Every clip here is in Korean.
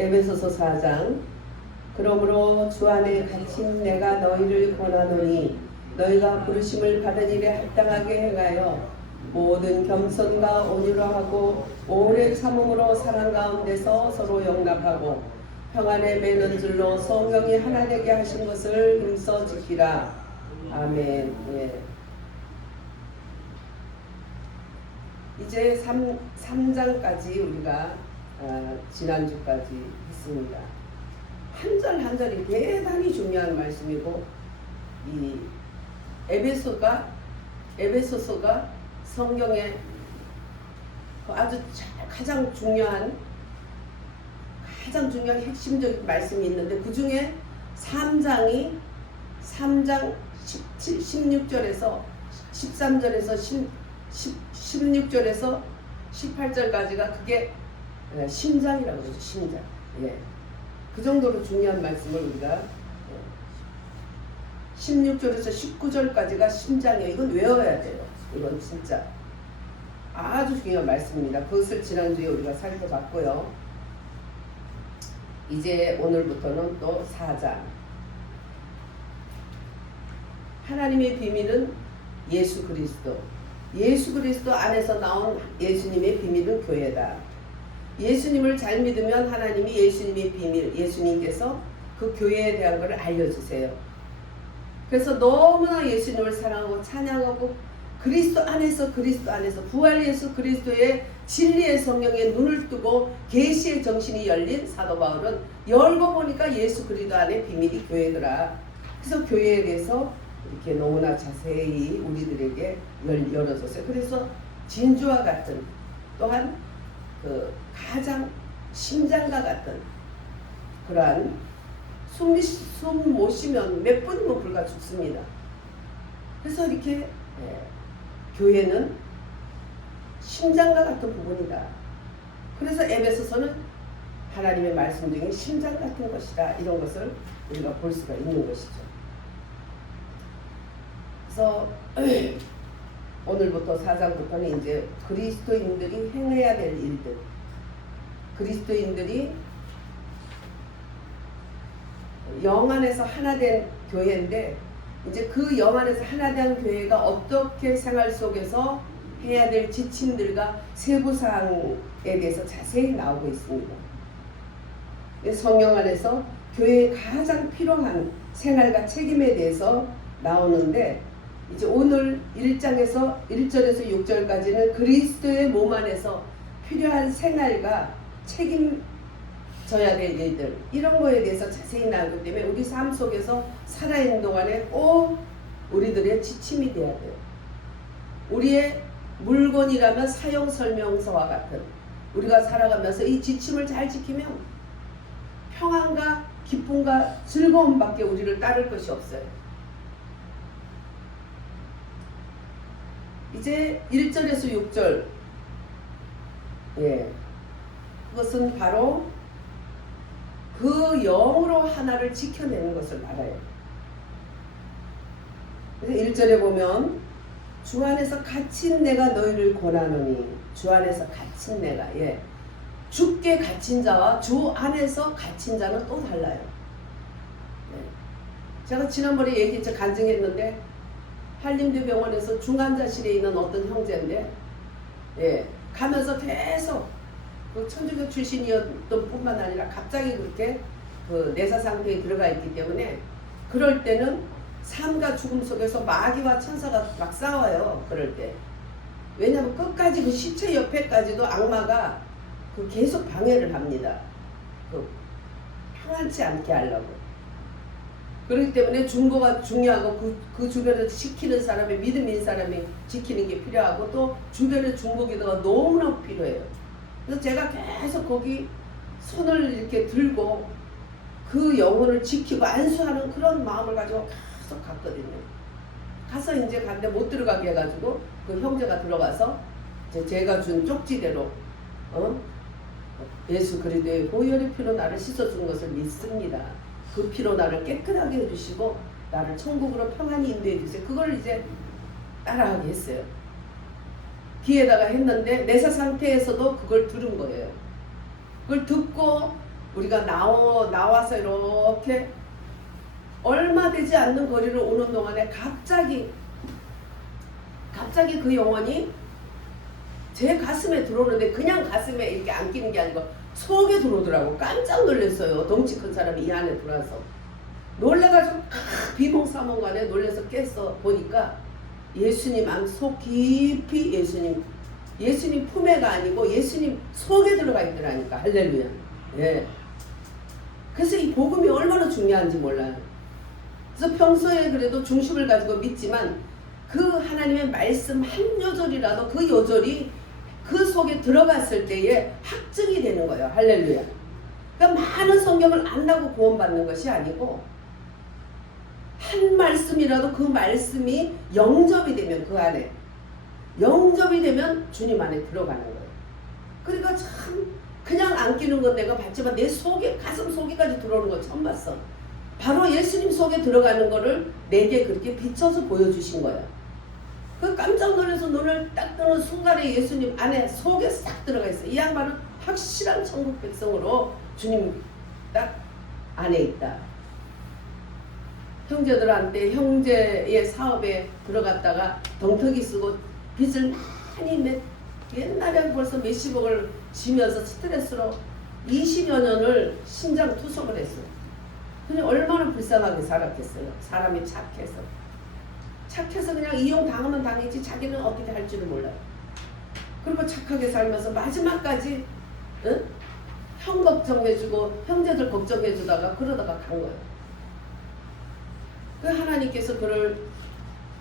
에베소서 4장. 그러므로 주 안에 갇힌 내가 너희를 권하노니 너희가 부르심을 받은 일에 합당하게 행하여 모든 겸손과 온유로 하고 오래 참음으로 사랑 가운데서 서로 용납하고 평안에 매는 줄로 성령이 하나 되게 하신 것을 힘써 지키라. 아멘. 예. 이제 3장까지 우리가 지난주까지 했습니다. 한 절 한 절이 대단히 중요한 말씀이고, 이 에베소서가 성경의 아주 가장 중요한 핵심적인 말씀이 있는데, 그 중에 3장 16절에서 13절에서 16절에서 18절까지가 그게 심장이라고 그러죠. 심장. 예. 그 정도로 중요한 말씀을 우리가 16절에서 19절까지가 심장이에요. 이건 외워야 돼요. 이건 진짜 아주 중요한 말씀입니다. 그것을 지난주에 우리가 살펴봤고요. 이제 오늘부터는 또 4장. 하나님의 비밀은 예수 그리스도. 예수 그리스도 안에서 나온 예수님의 비밀은 교회다. 예수님을 잘 믿으면 하나님이 예수님의 비밀, 예수님께서 그 교회에 대한 것을 알려주세요. 그래서 너무나 예수님을 사랑하고 찬양하고 그리스도 안에서 부활 예수 그리스도의 진리의 성령의 눈을 뜨고 계시의 정신이 열린 사도 바울은 열고 보니까 예수 그리스도 안에 비밀이 교회더라. 그래서 교회에 대해서 이렇게 너무나 자세히 우리들에게 열어줬어요. 그래서 진주와 같은, 또한 그 가장 심장과 같은 그러한 숨 못 쉬면 몇 분이면 불과 죽습니다. 그래서 이렇게 교회는 심장과 같은 부분이다. 그래서 에베소서는 하나님의 말씀 중에 심장 같은 것이다. 이런 것을 우리가 볼 수가 있는 것이죠. 그래서 오늘부터 4장부터는 이제 그리스도인들이 행해야 될 일들, 그리스도인들이 영 안에서 하나 된 교회인데, 이제 그 영 안에서 하나 된 교회가 어떻게 생활 속에서 해야 될 지침들과 세부사항에 대해서 자세히 나오고 있습니다. 성령 안에서 교회에 가장 필요한 생활과 책임에 대해서 나오는데, 이제 오늘 1장에서 1절에서 6절까지는 그리스도의 몸 안에서 필요한 생활과 책임져야 될 일들, 이런 거에 대해서 자세히 나오기 때문에 우리 삶 속에서 살아있는 동안에 꼭 우리들의 지침이 돼야 돼요. 우리의 물건이라면 사용 설명서와 같은, 우리가 살아가면서 이 지침을 잘 지키면 평안과 기쁨과 즐거움밖에 우리를 따를 것이 없어요. 이제 1절에서 6절, 그것은 바로 그 영으로 하나를 지켜내는 것을 말해요. 그래서 1절에 보면 주 안에서 갇힌 내가 너희를 권하노니, 주 안에서 갇힌 내가, 주께 갇힌 자와 주 안에서 갇힌 자는 또 달라요. 제가 지난번에 얘기했죠. 간증했는데, 한림대병원에서 중환자실에 있는 어떤 형제인데, 가면서 계속 그 천주교 출신이었던 뿐만 아니라 갑자기 그렇게 그 내사 상태에 들어가 있기 때문에, 그럴 때는 삶과 죽음 속에서 마귀와 천사가 막 싸워요. 그럴 때. 왜냐하면 끝까지 그 시체 옆에까지도 악마가 그 계속 방해를 합니다. 그 평안치 않게 하려고. 그렇기 때문에 중보가 중요하고 그 주변에서 지키는 사람이, 믿음 있는 사람이 지키는 게 필요하고, 또 주변의 중보기도가 너무나 필요해요. 그래서 제가 계속 거기 손을 이렇게 들고 그 영혼을 지키고 안수하는 그런 마음을 가지고 계속 갔거든요. 가서 이제 갔는데 못 들어가게 해가지고 그 형제가 들어가서 제가 준 쪽지대로 예수 그리스도의 보혈의 피로 나를 씻어준 것을 믿습니다. 그 피로 나를 깨끗하게 해주시고 나를 천국으로 평안히 인도해 주세요. 그걸 이제 따라하게 했어요. 귀에다가 했는데 내사 상태에서도 그걸 들은 거예요. 그걸 듣고 우리가 나와서 이렇게 얼마 되지 않는 거리를 오는 동안에 갑자기 그 영혼이 제 가슴에 들어오는데 그냥 가슴에 이렇게 안기는 게 아니고 속에 들어오더라고. 깜짝 놀랐어요. 덩치 큰 사람이 이 안에 들어와서. 놀래가지고 비몽사몽간에 놀래서 깼어. 보니까 예수님 안 속 깊이 예수님 품에가 아니고 예수님 속에 들어가 있더라니까. 할렐루야. 예. 그래서 이 복음이 얼마나 중요한지 몰라요. 그래서 평소에 그래도 중심을 가지고 믿지만 그 하나님의 말씀 한 요절이라도 그 요절이 그 속에 들어갔을 때에 확증이 되는 거예요. 할렐루야. 그러니까 많은 성경을 안다고 구원받는 것이 아니고 한 말씀이라도 그 말씀이 영접이 되면 그 안에 영접이 되면 주님 안에 들어가는 거예요. 그러니까 참 그냥 안기는 건 내가 봤지만 내 속에 가슴 속에까지 들어오는 거 처음 봤어. 바로 예수님 속에 들어가는 거를 내게 그렇게 비춰서 보여주신 거예요. 그 깜짝 놀라서 눈을 딱 뜨는 순간에 예수님 안에 속에 싹 들어가 있어요. 이 양반은 확실한 천국 백성으로 주님 딱 안에 있다. 형제들한테 형제의 사업에 들어갔다가 덩터기 쓰고 빚을 많이 옛날에 벌써 몇십억을 지면서 스트레스로 20여 년을 심장 투석을 했어요. 그냥 얼마나 불쌍하게 살았겠어요. 사람이 착해서 그냥 이용당하면 당했지 자기는 어떻게 할 줄을 몰라요. 그리고 착하게 살면서 마지막까지 형 걱정해주고 형제들 걱정해주다가 그러다가 간 거예요. 그 하나님께서 그를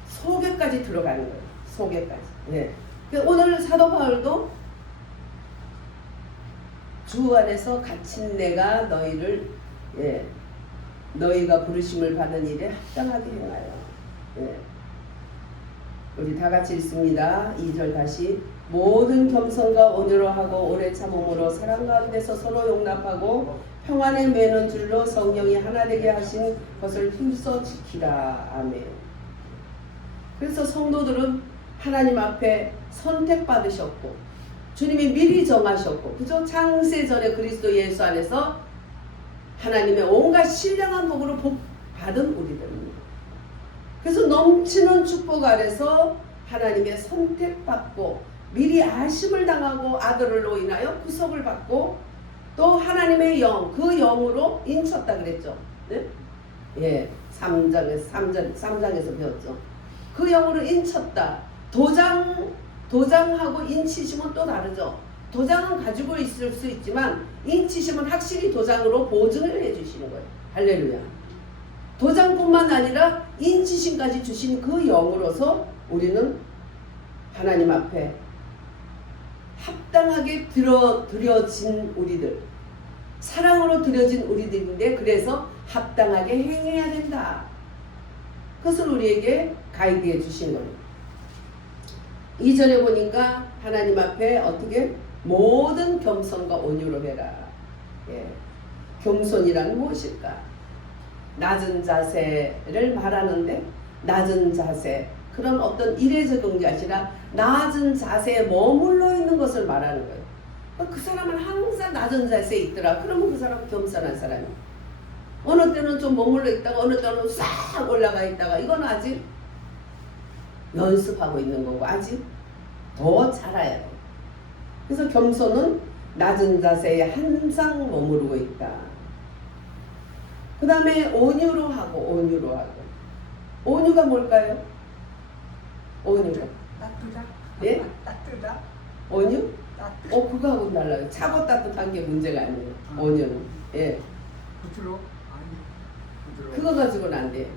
속에까지 들어가는 거예요. 속에까지. 네. 오늘 사도 바울도 주 안에서 갇힌 내가 너희를 너희가 부르심을 받은 일에 합당하게 행하여. 우리 다 같이 읽습니다. 2절 다시. 모든 겸손과 온유로 하고 오래 참음으로 사랑 가운데서 서로 용납하고 평안에 매는 줄로 성령이 하나 되게 하신 것을 힘써 지키라. 아멘. 그래서 성도들은 하나님 앞에 선택받으셨고 주님이 미리 정하셨고 그죠? 창세 전에 그리스도 예수 안에서 하나님의 온갖 신령한 복으로 복 받은 우리들입니다. 그래서 넘치는 축복 아래서 하나님의 선택받고 미리 아심을 당하고 아들로 인하여 구속을 받고 또 하나님의 영, 그 영으로 인쳤다 그랬죠. 네? 예, 3장에서 배웠죠. 그 영으로 인쳤다. 도장하고 인치심은 또 다르죠. 도장은 가지고 있을 수 있지만 인치심은 확실히 도장으로 보증을 해주시는 거예요. 할렐루야. 도장뿐만 아니라 인치심까지 주신 그 영으로서 우리는 하나님 앞에 합당하게 드려진 우리들, 사랑으로 드려진 우리들인데 그래서 합당하게 행해야 된다. 그것을 우리에게 가이드해 주시는 겁니다. 2절에 보니까 하나님 앞에 어떻게 모든 겸손과 온유로 해라. 겸손이란 무엇일까? 낮은 자세를 말하는데 낮은 자세, 그런 어떤 이례적인 게 아니라 낮은 자세에 머물러 있는 것을 말하는 거예요. 그 사람은 항상 낮은 자세에 있더라. 그러면 그 사람은 겸손한 사람이에요. 어느 때는 좀 머물러 있다가 어느 때는 싹 올라가 있다가 이건 아직 연습하고 있는 거고 아직 더 자라야 돼요. 그래서 겸손은 낮은 자세에 항상 머무르고 있다. 그 다음에 온유로 하고 온유가 뭘까요? 온유가 따뜻하다. 예? 따뜻하다. 온유? 따뜻. 그거하고는 달라요. 차고 따뜻한 게 문제가 아니에요. 온유는. 예. 부드러. 아니. 부드러. 그거 가지고는 안 돼요.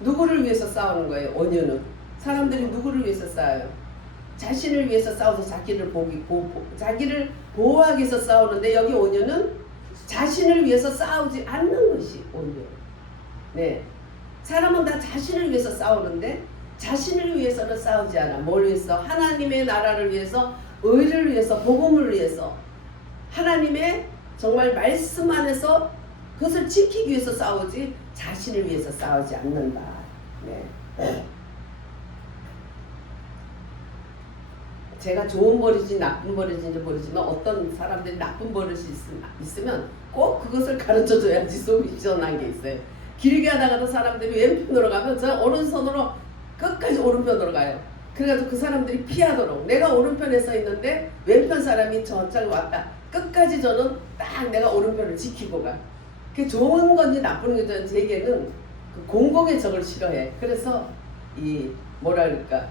누구를 위해서 싸우는 거예요? 온유는. 사람들이 누구를 위해서 싸워요? 자신을 위해서 싸워서 자기를 보호하기 위해서 싸우는데 여기 온유는 자신을 위해서 싸우지 않는 것이 온유. 네. 사람은 다 자신을 위해서 싸우는데 자신을 위해서는 싸우지 않아. 뭘 위해서? 하나님의 나라를 위해서, 의를 위해서, 복음을 위해서, 하나님의 정말 말씀 안에서 그것을 지키기 위해서 싸우지 자신을 위해서 싸우지 않는다. 네. 제가 좋은 버릇인지 나쁜 버릇인지 모르지만 어떤 사람들이 나쁜 버릇이 있으면 꼭 그것을 가르쳐 줘야지 속이 시원한 게 있어요. 길게 하다가도 사람들이 왼편으로 가면 저 오른손으로 끝까지 오른편으로 가요. 그래가지고 그 사람들이 피하도록 내가 오른편에 서 있는데 왼편 사람이 저쪽 왔다. 끝까지 저는 딱 내가 오른편을 지키고 가. 그게 좋은 건지 나쁜 건지 제게는 그 공공의 적을 싫어해. 그래서 이 뭐랄까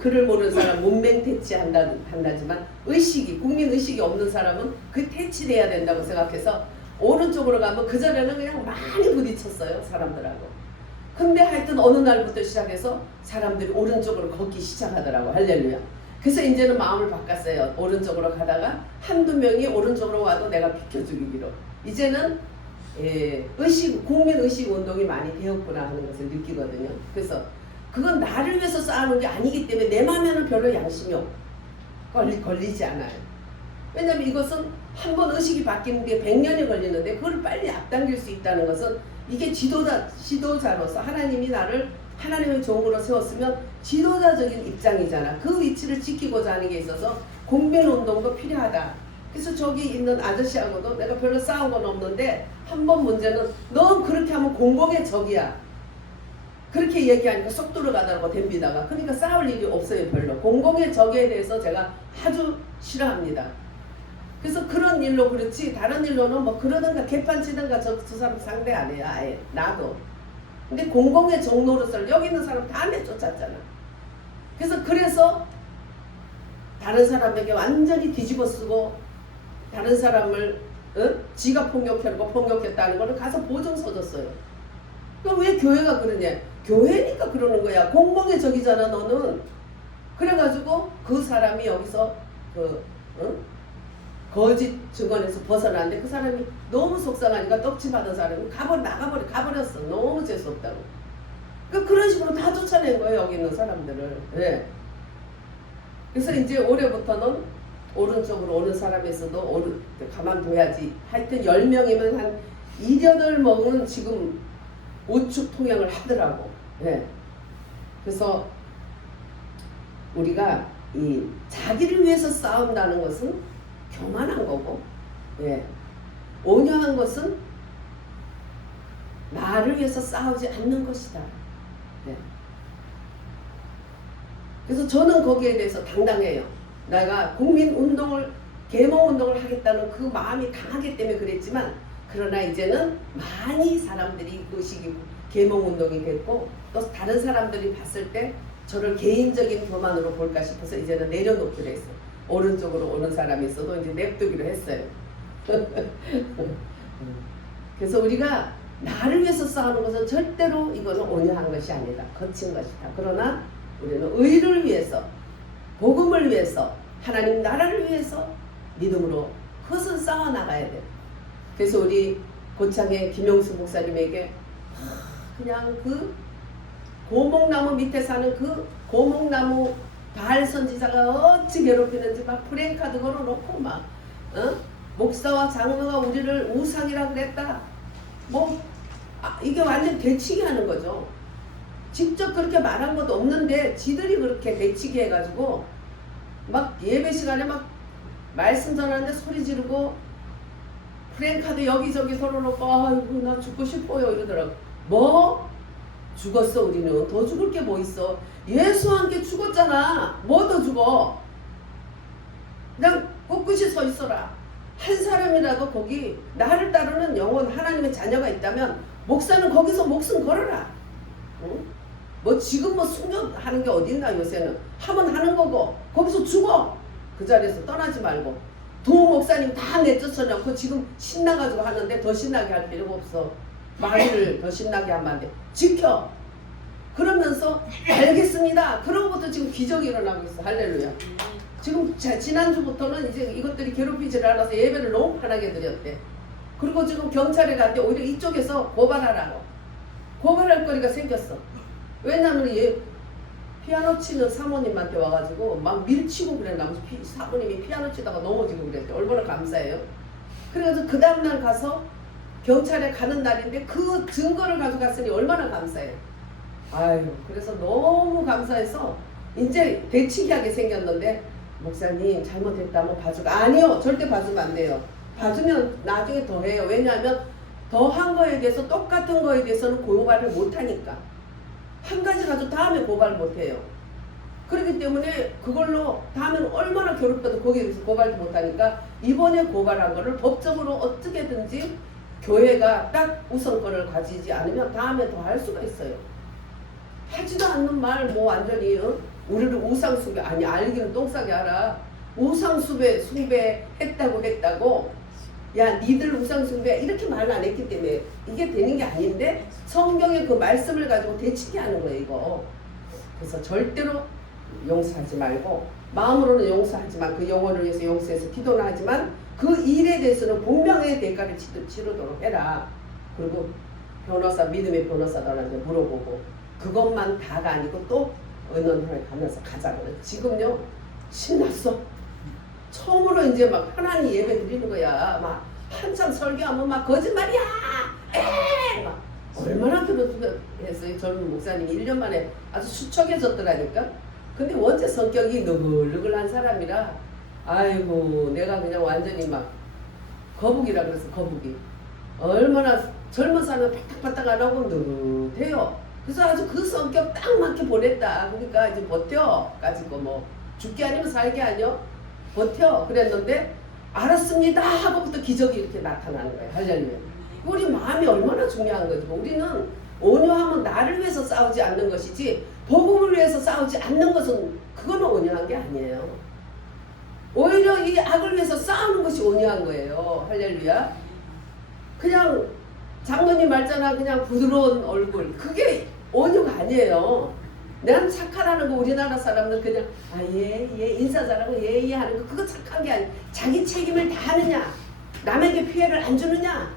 글을 모르는 사람 문맹 태치한다지만 의식이 국민 의식이 없는 사람은 그 태치돼야 된다고 생각해서 오른쪽으로 가면 그 전에는 그냥 많이 부딪혔어요 사람들하고. 근데 하여튼 어느 날부터 시작해서 사람들이 오른쪽으로 걷기 시작하더라고. 할렐루야. 그래서 이제는 마음을 바꿨어요. 오른쪽으로 가다가 한두 명이 오른쪽으로 와도 내가 비켜주기로. 이제는 국민 의식 운동이 많이 되었구나 하는 것을 느끼거든요. 그래서 그건 나를 위해서 쌓아놓은 게 아니기 때문에 내 마음에는 별로 양심이 걸리지 않아요. 왜냐하면 이것은 한번 의식이 바뀌는 게 100년이 걸리는데 그걸 빨리 앞당길 수 있다는 것은 이게 지도자로서 하나님이 나를 하나님의 종으로 세웠으면 지도자적인 입장이잖아. 그 위치를 지키고자 하는 게 있어서 국민운동도 필요하다. 그래서 저기 있는 아저씨하고도 내가 별로 싸운 건 없는데 한 번 문제는 넌 그렇게 하면 공공의 적이야. 그렇게 얘기하니까 쏙 들어가더라고 댐비다가. 그러니까 싸울 일이 없어요 별로. 공공의 적에 대해서 제가 아주 싫어합니다. 그래서 그런 일로 그렇지 다른 일로는 뭐 그러든가 개판치든가 저 사람 상대 안 해요. 아예 나도. 근데 공공의 적 노릇을 여기 있는 사람 다 내쫓았잖아. 그래서 다른 사람에게 완전히 뒤집어 쓰고 다른 사람을 지가 폭력했고 폭력했다는 거를 가서 보증서 줬어요. 그럼 왜 교회가 그러냐? 교회니까 그러는 거야. 공공의 적이잖아 너는. 그래가지고 그 사람이 여기서 거짓 증언에서 벗어났는데 그 사람이 너무 속상하니까 떡집하던 사람이 가버렸어. 너무 재수없다고. 그런 식으로 다 쫓아낸 거예요 여기 있는 사람들을. 네. 그래서 이제 올해부터는 오른쪽으로 오는 사람이 있어도 가만둬야지. 하여튼 10명이면 한 7명은 지금 우측 통행을 하더라고. 네. 그래서 우리가 이 자기를 위해서 싸운다는 것은 교만한 거고, 예. 온유한 것은 나를 위해서 싸우지 않는 것이다. 예. 그래서 저는 거기에 대해서 당당해요. 내가 국민운동을 계몽운동을 하겠다는 그 마음이 강하기 때문에 그랬지만 그러나 이제는 많이 사람들이 그 시기 계몽운동이 됐고 또 다른 사람들이 봤을 때 저를 개인적인 교만으로 볼까 싶어서 이제는 내려놓기로 했어요. 오른쪽으로 오는 사람이 있어도 이제 냅두기로 했어요. 그래서 우리가 나를 위해서 싸우는 것은 절대로 이거는 온유한 것이 아니다. 거친 것이다. 그러나 우리는 의를 위해서 복음을 위해서 하나님 나라를 위해서 믿음으로 그것은 싸워나가야 돼. 그래서 우리 고창의 김용수 목사님에게 그냥 그 고목나무 밑에 사는 그 고목나무 바알 선지자가 어찌 괴롭히는지 막 프랭카드 걸어놓고 막 목사와 장로가 우리를 우상이라 그랬다. 이게 완전 대치기 하는 거죠. 직접 그렇게 말한 것도 없는데 지들이 그렇게 대치기 해가지고 막 예배 시간에 막 말씀 전하는데 소리 지르고 프랭카드 여기저기 서로놓고 아이고 나 죽고 싶어요 이러더라고. 뭐? 죽었어 우리는. 더 죽을 게 뭐 있어. 예수와 함께 죽었잖아. 뭐 더 죽어. 그냥 꿋꿋이 서 있어라. 한 사람이라도 거기 나를 따르는 영혼 하나님의 자녀가 있다면 목사는 거기서 목숨 걸어라. 응? 뭐 지금 뭐 순교하는 게 어딨나 요새는. 하면 하는 거고 거기서 죽어. 그 자리에서 떠나지 말고. 도 목사님 다 내쫓아놓고 지금 신나가지고 하는데 더 신나게 할 필요가 없어. 마귀를 더 신나게 하면 안 돼. 지켜. 그러면서 알겠습니다. 그러고부터 지금 기적이 일어나고 있어. 할렐루야. 지금 지난주부터는 이제 이것들이 괴롭히지를 않아서 예배를 너무 편하게 드렸대. 그리고 지금 경찰에 갔대. 오히려 이쪽에서 고발하라고. 고발할 거리가 생겼어. 왜냐면 피아노 치는 사모님한테 와가지고 막 밀치고 그랬나. 사모님이 피아노 치다가 넘어지고 그랬대. 얼마나 감사해요. 그래가지고 그 다음날 가서 경찰에 가는 날인데 그 증거를 가져갔으니 얼마나 감사해요. 아유, 그래서 너무 감사해서 이제 대치기하게 생겼는데 목사님 잘못했다 한번 봐주고 아니요 절대 봐주면 안 돼요. 봐주면 나중에 더 해요. 왜냐하면 더 한 거에 대해서 똑같은 거에 대해서는 고발을 못하니까 한 가지 가지고 다음에 고발 못해요. 그렇기 때문에 그걸로 다음에는 얼마나 괴롭혀도 거기에 대해서 고발도 못하니까 이번에 고발한 거를 법적으로 어떻게든지 교회가 딱 우선권을 가지지 않으면 다음에 더 할 수가 있어요. 하지도 않는 말 뭐 완전히 우리를 우상숭배 아니 알기는 똥싸게 알아. 우상숭배했다고 야 니들 우상숭배 이렇게 말 안 했기 때문에 이게 되는 게 아닌데 성경의 그 말씀을 가지고 대치게 하는 거예요 이거. 그래서 절대로 용서하지 말고 마음으로는 용서하지만 그 영혼을 위해서 용서해서 기도는 하지만 그 일에 대해서는 분명히 대가를 치르도록 해라. 그리고 변호사 믿음의 변호사들한테 물어보고 그것만 다가 아니고 또 의논을 가면서 가자고. 지금요 신났어. 처음으로 이제 막 편안히 예배 드리는 거야. 막 한참 설교하면 막 거짓말이야. 막 얼마나 들었어요. 젊은 목사님이 1년 만에 아주 수척해졌더라니까. 근데 원체 성격이 너글너글한 사람이라 아이고 내가 그냥 완전히 막 거북이라 그래서 거북이. 얼마나 젊은 사람은 바닥바닥 안 하고 느긋해요. 그래서 아주 그 성격 딱 맞게 보냈다. 그러니까 이제 버텨 가지고 뭐 죽게 아니면 살게 아니요. 버텨 그랬는데 알았습니다 하고부터 기적이 이렇게 나타나는 거예요. 할렐루야. 우리 마음이 얼마나 중요한 거지. 우리는 온유함은 나를 위해서 싸우지 않는 것이지 복음을 위해서 싸우지 않는 것은 그거는 온유한 게 아니에요. 오히려 이 악을 위해서 싸우는 것이 온유한 거예요. 할렐루야. 그냥 장로님 말잖아. 그냥 부드러운 얼굴 그게 온유가 아니에요. 난 착하다는 거 우리나라 사람들 그냥 예 인사 잘하고 예 하는 거 그거 착한 게 아니야. 자기 책임을 다 하느냐 남에게 피해를 안 주느냐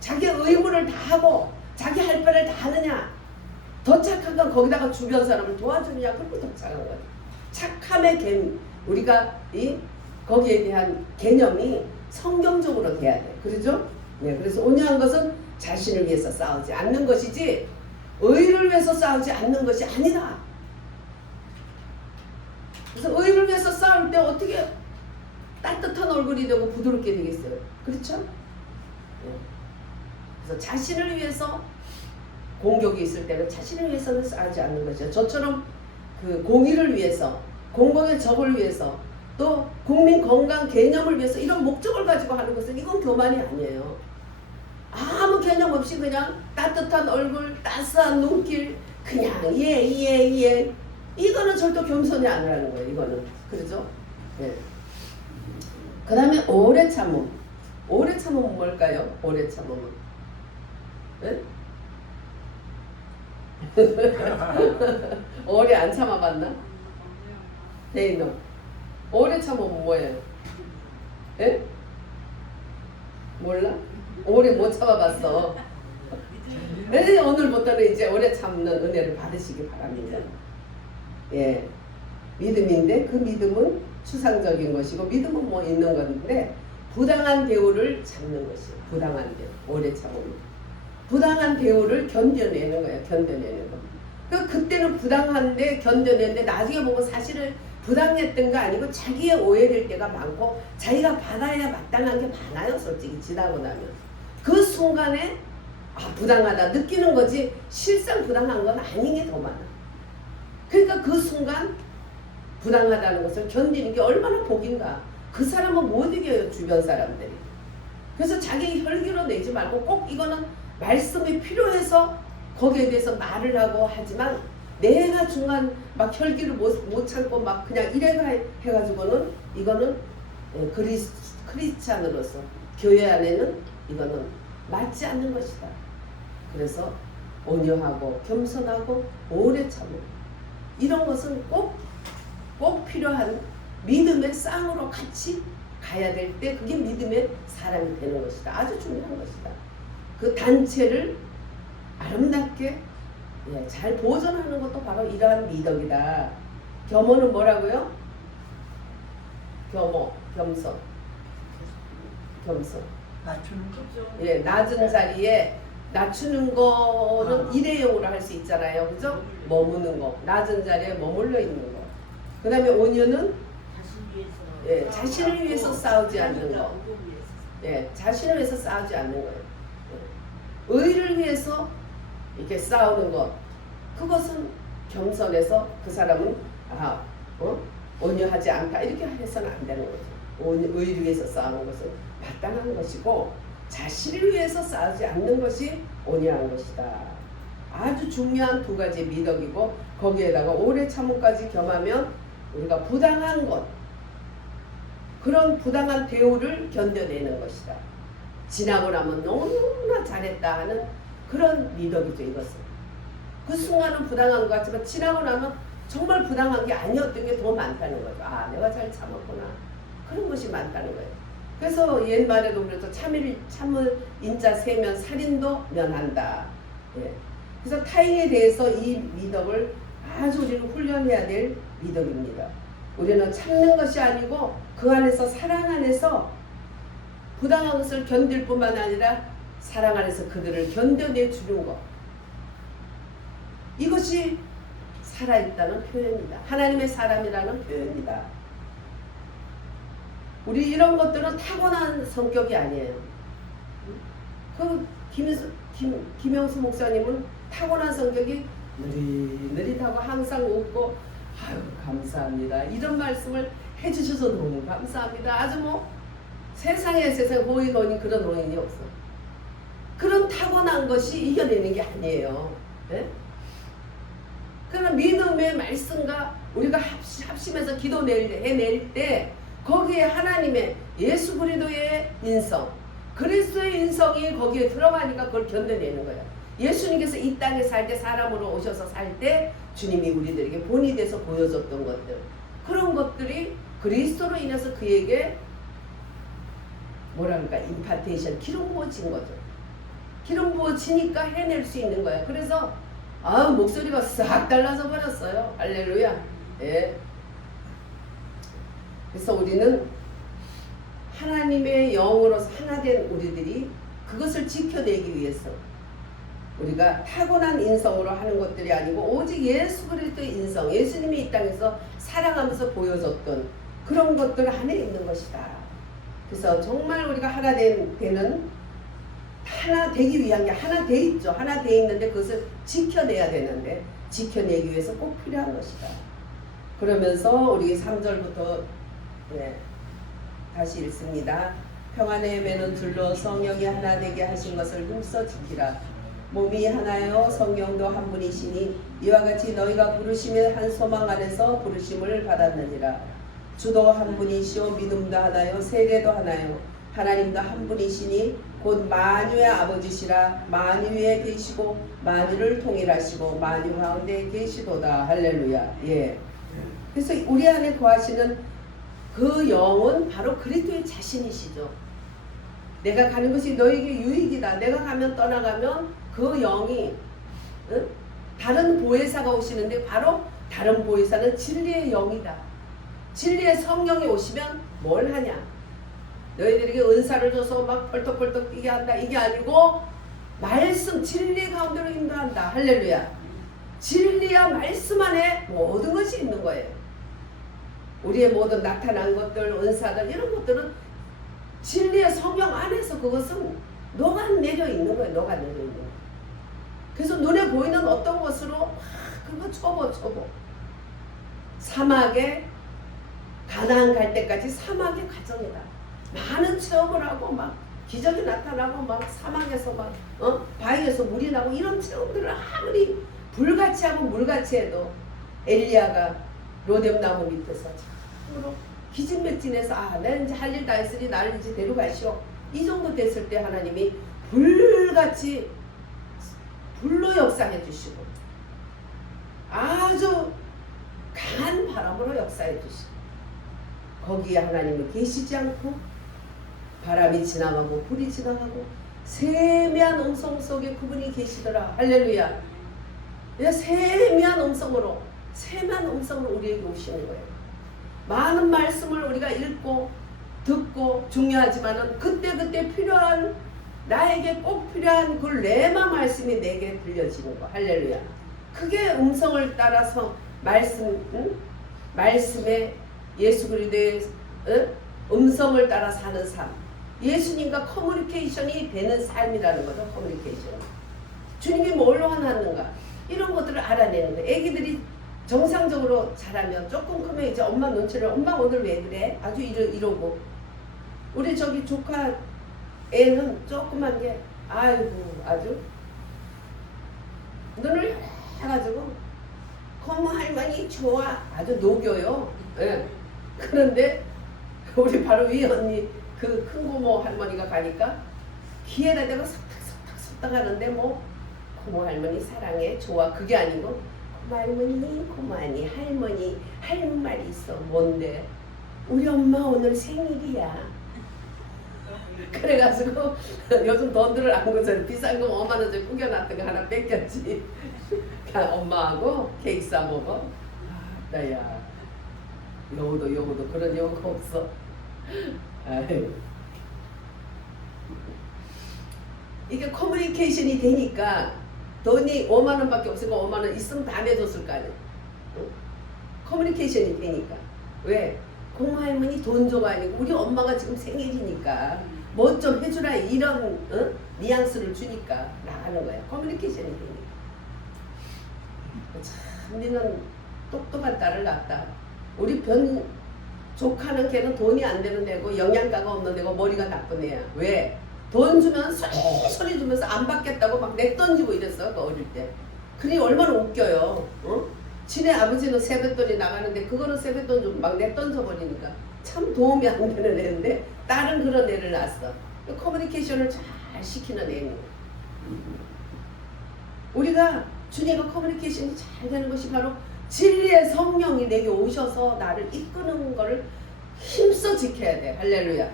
자기 의무를 다 하고 자기 할 바를 다 하느냐 더 착한 건 거기다가 주변 사람을 도와주느냐 그런 거 더 착한 거야. 착함의 우리가 거기에 대한 개념이 성경적으로 돼야 돼. 그렇죠? 네, 그래서 온유한 것은 자신을 위해서 싸우지 않는 것이지 의를 위해서 싸우지 않는 것이 아니다. 그래서 의를 위해서 싸울 때 어떻게 따뜻한 얼굴이 되고 부드럽게 되겠어요. 그렇죠? 네. 그래서 자신을 위해서 공격이 있을 때는 자신을 위해서는 싸우지 않는 것이죠. 저처럼 그 공의를 위해서 공공의 적을 위해서 또 국민 건강 개념을 위해서 이런 목적을 가지고 하는 것은 이건 교만이 아니에요. 아무 개념 없이 그냥 따뜻한 얼굴, 따스한 눈길, 그냥 예. 이거는 절대 겸손이 아니라는 거예요. 이거는 그렇죠? 네. 그 다음에 오래 참음. 오래 참음은 뭘까요? 오래 참음은 네? 오래 안 참아봤나? 네, 너 오래 참으면 뭐예요? 예? 몰라? 오래 못 참아봤어. 네, 오늘부터는 이제 오래 참는 은혜를 받으시기 바랍니다. 예, 믿음인데 그 믿음은 추상적인 것이고 믿음은 뭐 있는 건데 부당한 대우를 참는 것이에요. 부당한 대우, 오래 참으면 부당한 대우를 견뎌내는 거예요. 견뎌내는 거. 그때는 부당한데 견뎌내는데 나중에 보면 사실은 부당했던 거 아니고 자기의 오해될 때가 많고 자기가 받아야 마땅한 게 많아요. 솔직히 지나고 나면 그 순간에 부당하다 느끼는 거지 실상 부당한 건 아닌 게 더 많아. 그러니까 그 순간 부당하다는 것을 견디는 게 얼마나 복인가. 그 사람은 못 이겨요. 주변 사람들이. 그래서 자기 혈기로 내지 말고 꼭 이거는 말씀이 필요해서 거기에 대해서 말을 하고 하지만 내가 중간 막 혈기를 못 참고 막 그냥 이래가 해가지고는 이거는 크리스찬으로서 교회 안에는 이거는 맞지 않는 것이다. 그래서 온유하고 겸손하고 오래 참음 이런 것은 꼭 필요한 믿음의 쌍으로 같이 가야 될 때 그게 믿음의 사람이 되는 것이다. 아주 중요한 것이다. 그 단체를 아름답게 잘 보존하는 것도 바로 이러한 미덕이다. 겸허는 뭐라고요? 겸손. 맞추는 거죠. 예, 낮은 자리에 낮추는 거는 일회용으로 할 수 있잖아요. 그죠? 머무는 거. 낮은 자리에 머물러 있는 거. 그 다음에 온유는 예, 자신을 위해서 싸우지 않는 거. 예, 자신을 위해서 싸우지 않는 거예요. 예. 의를 위해서 이렇게 싸우는 것. 그것은 겸손해서 그 사람은 온유하지 않다. 이렇게 해서는 안 되는 거죠. 의를 위해서 싸우는 것은 마땅한 것이고 자신을 위해서 싸우지 않는 것이 온유한 것이다. 아주 중요한 두 가지 미덕이고 거기에다가 오래 참음까지 겸하면 우리가 부당한 것, 그런 부당한 대우를 견뎌내는 것이다. 지나고 나면 너무나 잘했다 하는 그런 미덕이죠. 이것은. 그 순간은 부당한 것 같지만 지나고 나면 정말 부당한 게 아니었던 게 더 많다는 거죠. 아, 내가 잘 참았구나. 그런 것이 많다는 거예요. 그래서 옛말에도 그래서 참을 인자 세면 살인도 면한다. 예. 그래서 타인에 대해서 이 미덕을 아주 우리는 훈련해야 될 미덕입니다. 우리는 참는 것이 아니고 그 안에서 사랑 안에서 부당한 것을 견딜 뿐만 아니라 사랑 안에서 그들을 견뎌내 주는 것. 이것이 살아있다는 표현이다. 하나님의 사람이라는 표현이다. 우리 이런 것들은 타고난 성격이 아니에요. 그 김영수 목사님은 타고난 성격이 느릿느릿하고 항상 웃고 아유 감사합니다. 이런 말씀을 해주셔서 너무 감사합니다. 아주 뭐 세상에 호의 논인 그런 논인이 없어. 그런 타고난 것이 이겨내는 게 아니에요. 네? 그러나 믿음의 말씀과 우리가 합심해서 해낼 때 거기에 하나님의 예수 그리스도의 인성, 그리스도의 인성이 거기에 들어가니까 그걸 견뎌내는 거예요. 예수님께서 이 땅에 살 때 사람으로 오셔서 살 때 주님이 우리들에게 본이 돼서 보여줬던 것들, 그런 것들이 그리스도로 인해서 그에게 뭐랄까 임파테이션, 기름 부어진 거죠. 기름 부어지니까 해낼 수 있는 거예요. 그래서 목소리가 싹 달라져 버렸어요. 할렐루야. 예. 그래서 우리는 하나님의 영으로서 하나 된 우리들이 그것을 지켜내기 위해서 우리가 타고난 인성으로 하는 것들이 아니고 오직 예수 그리스도의 인성, 예수님이 이 땅에서 사랑하면서 보여줬던 그런 것들 안에 있는 것이다. 그래서 정말 우리가 하나 되는 하나 되기 위한 게 하나 돼 있죠. 하나 돼 있는데 그것을 지켜내야 되는데 지켜내기 위해서 꼭 필요한 것이다. 그러면서 우리 3절부터 다시 읽습니다. 평안의 매는 줄로 성령이 하나 되게 하신 것을 힘써 지키라. 몸이 하나요 성령도 한 분이시니 이와 같이 너희가 부르심의 한 소망 안에서 부르심을 받았느니라. 주도 한 분이시오 믿음도 하나요 세례도 하나요 하나님도 한 분이시니 곧 만유의 아버지시라. 만유에 계시고 만유를 통일하시고 만유 가운데 계시도다. 할렐루야. 예. 그래서 우리 안에 거하시는 그 영은 바로 그리스도의 자신이시죠. 내가 가는 것이 너에게 유익이다. 내가 가면 떠나가면 그 영이 다른 보혜사가 오시는데 바로 다른 보혜사는 진리의 영이다. 진리의 성령이 오시면 뭘 하냐? 너희들에게 은사를 줘서 막 펄떡펄떡 뛰게 한다. 이게 아니고 말씀 진리 가운데로 인도한다. 할렐루야. 진리와 말씀 안에 모든 것이 있는 거예요. 우리의 모든 나타난 것들, 은사들 이런 것들은 진리의 성령 안에서 그것은 녹아내려 있는 거예요. 녹아내려 있는 거예요. 그래서 눈에 보이는 어떤 것으로 그거 쳐보 사막에 가나안 갈 때까지 사막의 과정이다. 많은 체험을 하고 막 기적이 나타나고 막 사막에서 막 바위에서 물이 나고 이런 체험들을 아무리 불같이 하고 물같이 해도 엘리야가 로뎀나무 밑에서 참으로 기진맥진해서 내가 이제 할 일 다 했으니 나를 이제 데려가시오. 이 정도 됐을 때 하나님이 불같이 불로 역사해 주시고 아주 강한 바람으로 역사해 주시고 거기에 하나님은 계시지 않고 바람이 지나가고 불이 지나가고 세미한 음성 속에 그분이 계시더라. 할렐루야. 세미한 음성으로 우리에게 오시는 거예요. 많은 말씀을 우리가 읽고 듣고 중요하지만은 그때 필요한 나에게 꼭 필요한 그 레마 말씀이 내게 들려지는 거. 할렐루야. 그게 음성을 따라서 말씀에 예수 그리스도의 음성을 따라 사는 삶. 예수님과 커뮤니케이션이 되는 삶이라는 거죠. 커뮤니케이션. 주님이 뭘 원하는가 이런 것들을 알아내는 거예요. 애기들이 정상적으로 자라면 조금 크면 이제 엄마 눈치를 엄마 오늘 왜 그래? 아주 이러고 우리 저기 조카 애는 조그만 게 아이고 아주 눈을 해가지고 고모 할머니 좋아 아주 녹여요. 예. 그런데 우리 바로 위 언니 그 큰 고모 할머니가 가니까 귀에다 대고 속닥속닥 하는데 뭐 고모 할머니 사랑해 좋아 그게 아니고 고모 할머니 고모하니 할머니 할 말이 있어. 뭔데? 우리 엄마 오늘 생일이야. 그래가지고 요즘 돈들을 안 거서 비싼 거 5만 원짜리 구겨놨던 거 하나 뺏겼지. 엄마하고 케이크 사 먹어. 나야 여우도 그런 여우가 없어. 아유. 이게 커뮤니케이션이 되니까 돈이 5만 원밖에 없으니까 5만 원 있으면 다 내줬을 거 아니야. 응? 커뮤니케이션이 되니까. 왜? 고모 할머니 돈 줘가 아니고 우리 엄마가 지금 생일이니까 뭐 좀 해주라 이런 뉘앙스를 주니까 나가는 거야. 커뮤니케이션이 되니까. 참 니는 똑똑한 딸을 낳았다. 우리 조카는 걔는 돈이 안 되는 애고 영양가가 없는 애고 머리가 나쁜 애야. 왜? 돈 주면 소리 주면서 안 받겠다고 막 내던지고 이랬어. 그 어릴 때. 그러니 얼마나 웃겨요. 어? 지네 아버지는 세뱃돈이 나가는데 그거는 세뱃돈 좀 막 내던져 버리니까 참 도움이 안 되는 애인데 딸은 그런 애를 낳았어. 커뮤니케이션을 잘 시키는 애는 우리가 주님과 커뮤니케이션이 잘 되는 것이 바로 진리의 성령이 내게 오셔서 나를 이끄는 거를 힘써 지켜야 돼. 할렐루야.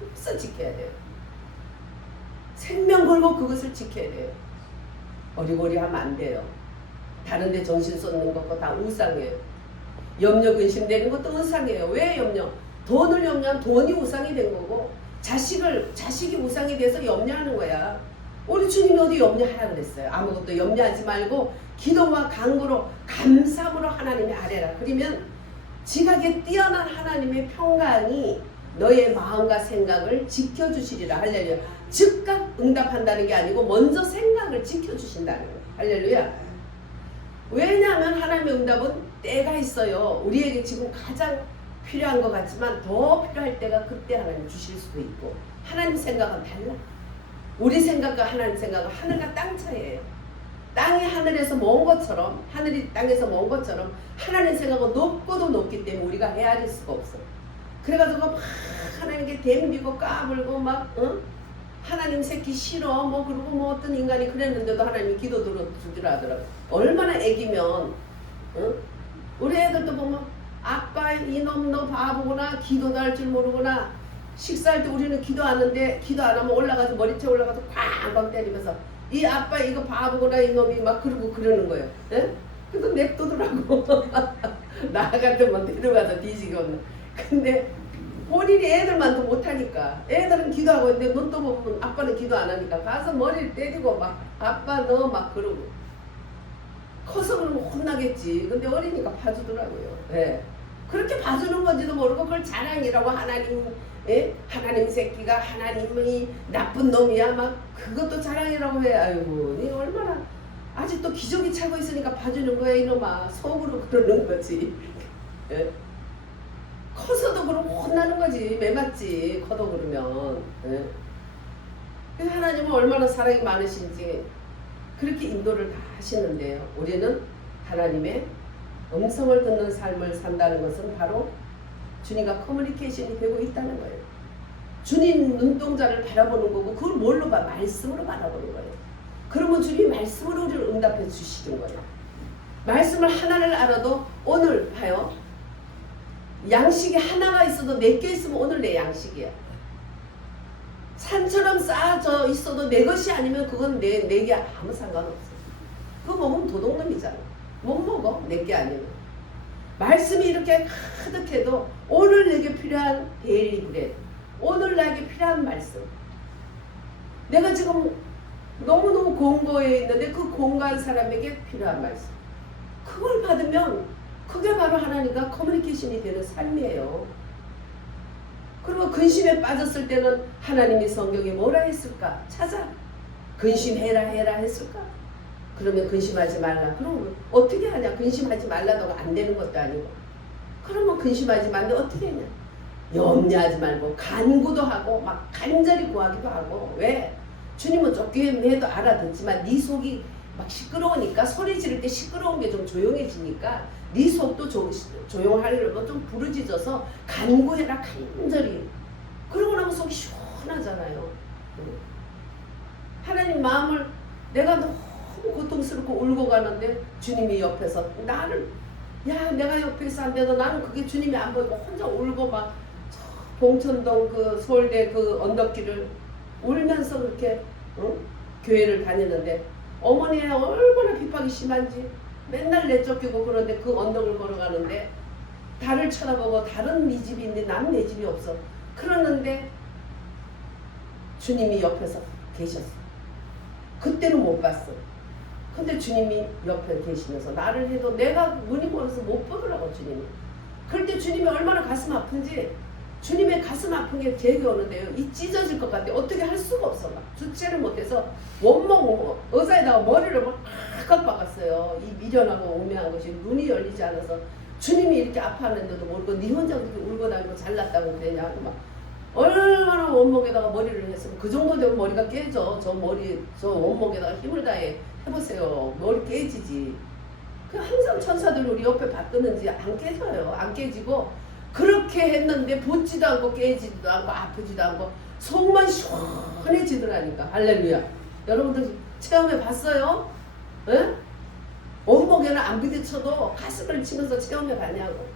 힘써 지켜야 돼요. 생명 걸고 그것을 지켜야 돼요. 어리고리하면 안 돼요. 다른 데 정신 쏟는 것도 다 우상이에요. 염려 근심되는 것도 우상이에요. 왜 염려? 돈을 염려하면 돈이 우상이 된 거고 자식이 우상이 돼서 염려하는 거야. 우리 주님이 어디 염려하라 그랬어요. 아무것도 염려하지 말고 기도와 간구로 감사함으로 하나님의 아뢰라. 그러면 지각에 뛰어난 하나님의 평강이 너의 마음과 생각을 지켜주시리라. 할렐루야. 즉각 응답한다는 게 아니고 먼저 생각을 지켜주신다는 거예요. 할렐루야. 왜냐하면 하나님의 응답은 때가 있어요. 우리에게 지금 가장 필요한 것 같지만 더 필요할 때가 그때 하나님 주실 수도 있고 하나님 생각은 달라. 우리 생각과 하나님 생각은 하늘과 땅 차이예요. 땅이 하늘에서 먼 것처럼 하늘이 땅에서 먼 것처럼 하나님 생각은 높고도 높기 때문에 우리가 헤아릴 수가 없어. 그래가지고 막 하나님께 댐비고 까불고 막 하나님 새끼 싫어 뭐 그러고 뭐 어떤 인간이 그랬는데도 하나님이 기도 들어주더라 하더라고. 얼마나 애기면 우리 애들도 보면 아빠 이놈 너 바보구나 기도도 할 줄 모르구나. 식사할 때 우리는 기도 안 하는데 기도 안 하면 올라가서 머리채 올라가서 쾅쾅 때리면서 이 아빠 이거 바보구나 이놈이 막 그러고 그러는 거예요. 예? 그래도 냅두더라고. 나 같으면 데려가서 뒤지겠네. 근데 본인이 애들만도 못하니까 애들은 기도하고 있는데 눈 또 보면 아빠는 기도 안 하니까 가서 머리를 때리고 막 아빠 너 막 그러고 커서 그러면 혼나겠지. 근데 어리니까 봐주더라고요. 예. 그렇게 봐주는 건지도 모르고 그걸 자랑이라고 하나님 새끼가 하나님이 나쁜 놈이야 막 그것도 자랑이라고 해. 아이고 니 얼마나 아직도 기저귀 차고 있으니까 봐주는 거야 이놈아. 속으로 그러는 거지. 예? 커서도 그럼 혼나는 거지. 매 맞지 커도 그러면. 예? 하나님은 얼마나 사랑이 많으신지 그렇게 인도를 다 하시는데요. 우리는 하나님의 음성을 듣는 삶을 산다는 것은 바로 주님과 커뮤니케이션이 되고 있다는 거예요. 주님 눈동자를 바라보는 거고 그걸 뭘로 봐? 말씀으로 바라보는 거예요. 그러면 주님이 말씀으로 우리를 응답해 주시는 거예요. 말씀을 하나를 알아도 오늘 봐요. 양식이 하나가 있어도 4개 있으면 오늘 내 양식이야. 산처럼 쌓아져 있어도 내 것이 아니면 그건 내게 아무 상관없어. 그거 먹으면 도둑놈이잖아. 못 먹어. 내게 아니면. 말씀이 이렇게 가득해도 오늘 내게 필요한 데일리 브레드, 오늘 나에게 필요한 말씀, 내가 지금 너무너무 공고해 있는데 그 공고한 사람에게 필요한 말씀. 그걸 받으면 그게 바로 하나님과 커뮤니케이션이 되는 삶이에요. 그리고 근심에 빠졌을 때는 하나님이 성경에 뭐라 했을까? 찾아. 근심해라 했을까? 그러면 근심하지 말라. 그럼 어떻게 하냐? 근심하지 말라도 안 되는 것도 아니고. 그러면 근심하지 말는데 어떻게 하냐? 염려하지 말고 간구도 하고 막 간절히 구하기도 하고. 왜? 주님은 쫓기면 해도 알아듣지만 네 속이 막 시끄러우니까 소리 지를 때 시끄러운 게 좀 조용해지니까 네 속도 조용하려고 좀 부르짖어서 간구해라 간절히. 그러고 나면 속이 시원하잖아요. 하나님 마음을 내가 너무 고통스럽고 울고 가는데 주님이 옆에서 나를 내가 옆에서 안 돼도 나는 그게 주님이 안 보이고 혼자 울고 막 봉천동 그 서울대 그 언덕길을 울면서 그렇게 교회를 다니는데 어머니가 얼마나 핍박이 심한지 맨날 내쫓기고 그런데 그 언덕을 걸어가는데 달을 쳐다보고 다른 네 집이 있는데 나는 내 집이 없어. 그러는데 주님이 옆에서 계셨어. 그때는 못 봤어. 근데 주님이 옆에 계시면서 나를 해도 내가 눈이 멀어서 못 보더라고 주님이. 그럴 때 주님이 얼마나 가슴 아픈지 주님의 가슴 아픈 게 되게 오는데요. 이 찢어질 것 같아. 어떻게 할 수가 없어. 막 주체를 못해서 원목 의자에다가 머리를 막 팍 박았어요. 이 미련하고 우매한 것이 눈이 열리지 않아서 주님이 이렇게 아파하는데도 모르고 네 혼자 그렇게 울고 다니고 잘났다고 그러냐고 막 얼마나 원목에다가 머리를 했으면 그 정도 되면 머리가 깨져. 저 원목에다가 힘을 다해 해보세요. 머리 깨지지. 그 항상 천사들 우리 옆에 받드는지 안 깨져요. 안 깨지고 그렇게 했는데 붙지도 않고 깨지도 않고 아프지도 않고 속만 시원해지더라니까. 할렐루야. 여러분들 체험해 봤어요? 에? 원목에는 안 부딪혀도 가슴을 치면서 체험해 봤냐고.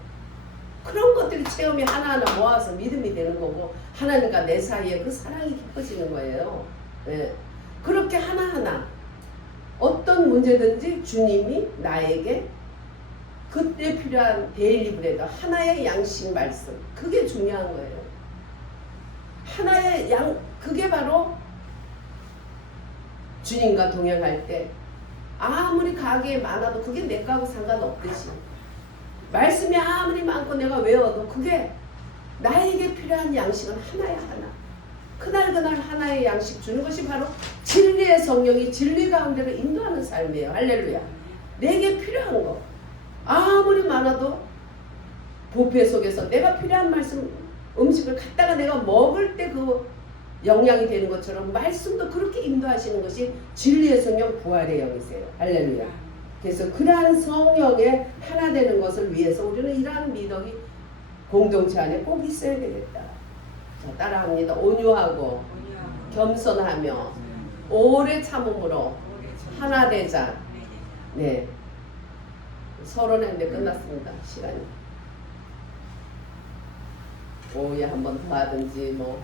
그런 것들이 체험이 하나하나 모아서 믿음이 되는 거고 하나님과 내 사이에 그 사랑이 깊어지는 거예요. 예. 그렇게 하나하나 어떤 문제든지 주님이 나에게 그때 필요한 데일리 브레드 하나의 양식 말씀 그게 중요한 거예요. 하나의 그게 바로 주님과 동행할 때 아무리 가게에 많아도 그게 내 거하고 상관없듯이 말씀이 아무리 많고 내가 외워도 그게 나에게 필요한 양식은 하나야 하나. 그날 하나의 양식 주는 것이 바로 진리의 성령이 진리 가운데로 인도하는 삶이에요. 할렐루야. 내게 필요한 거 아무리 많아도 부페 속에서 내가 필요한 말씀 음식을 갖다가 내가 먹을 때 그 영향이 되는 것처럼 말씀도 그렇게 인도하시는 것이 진리의 성령 부활의 영이세요. 할렐루야. 그래서 그러한 성령에 하나 되는 것을 위해서 우리는 이러한 미덕이 공동체 안에 꼭 있어야 되겠다. 자, 따라합니다. 온유하고 겸손하며 오래 참음으로 하나 되자. 네. 서론했는데 끝났습니다. 시간이. 오후에 한 번 더 하든지 뭐